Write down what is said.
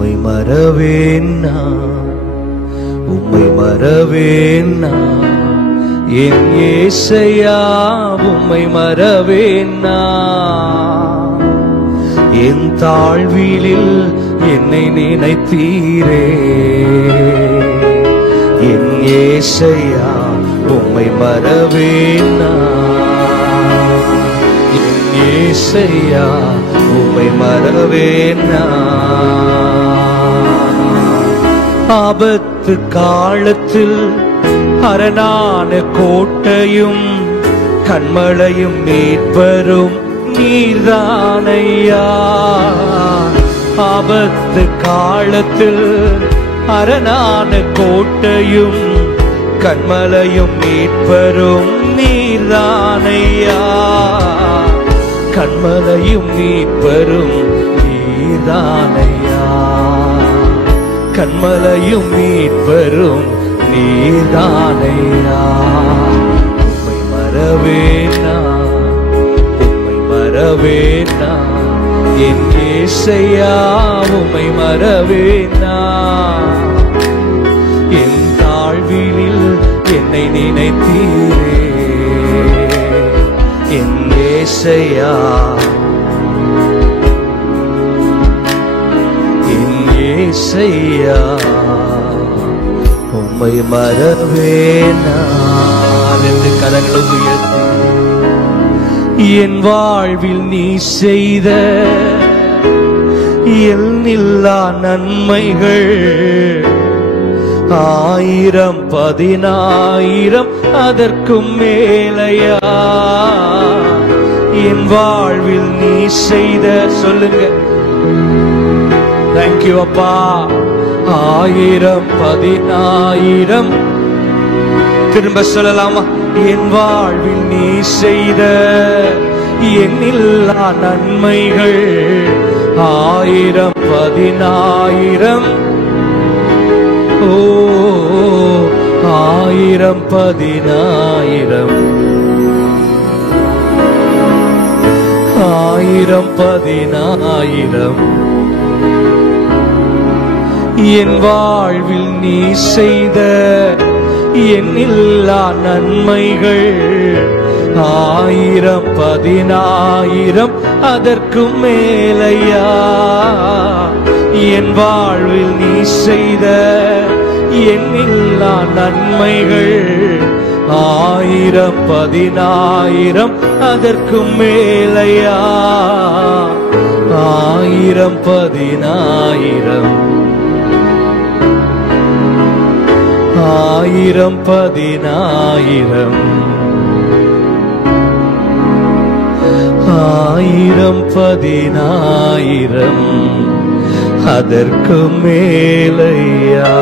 உம்மை மறவேன் நான், உம்மை மறவேன் நான், என் இயேசையா உம்மை மறவேன் நான். என் தாழ்விலில் என்னை நினைத்தீரே, என் இயேசையா உம்மை மறவேன் நான், என் இயேசையா உம்மை மறவேன் நான். ஆபத்து காலத்தில் அரணான கோட்டையும் கண்மலையும் மீட்பரும் நீர்தானையா. ஆபத்து காலத்தில் அரணான கோட்டையும் கண்மலையும் மீட்பரும் நீர்தானையா. கண்மலையும் மீட்பரும் நீர்தானையா, கண்மலையும் மீட்பரும் நீர்தானையா. உம்மை மறவேன் நான், உம்மை மறவேன் நான், என் இயேசையா உம்மை மறவேன் நான். என் தாழ்விலில் என்னை நினைத்தீரே, என் இயேசையா, என் இயேசையா உம்மை மறவேன் நான். என்று கரங்களை உயர்த்தி என் வாழ்வில் நீ செய்த எண்ணில்லா நன்மைகள் ஆயிரம் பதினாயிரம் அதற்கும் மேலையா. என் வாழ்வில் நீ செய்த, சொல்லுங்க, தேங்க்யூ அப்பா. ஆயிரம் பதினாயிரம், திரும்ப சொல்லலாமா? என் வாழ்வில் நீ செய்த எண்ணில்லா நன்மைகள் ஆயிரம் பதினாயிரம், ஓ ஆயிரம் பதினாயிரம், ஆயிரம் பதினாயிரம். என் வாழ்வில் நீ செய்த எண்ணில்லா நன்மைகள் ஆயிரம் பதினாயிரம் அதற்கும் மேலையா. என் வாழ்வில் நீ செய்த எண்ணில்லா நன்மைகள் ஆயிரம் பதினாயிரம் அதற்கும் மேலையா. ஆயிரம் பதினாயிரம், ஆயிரம் பதினாயிரம், ஆயிரம் பதினாயிரம் அதற்கு மேலையா.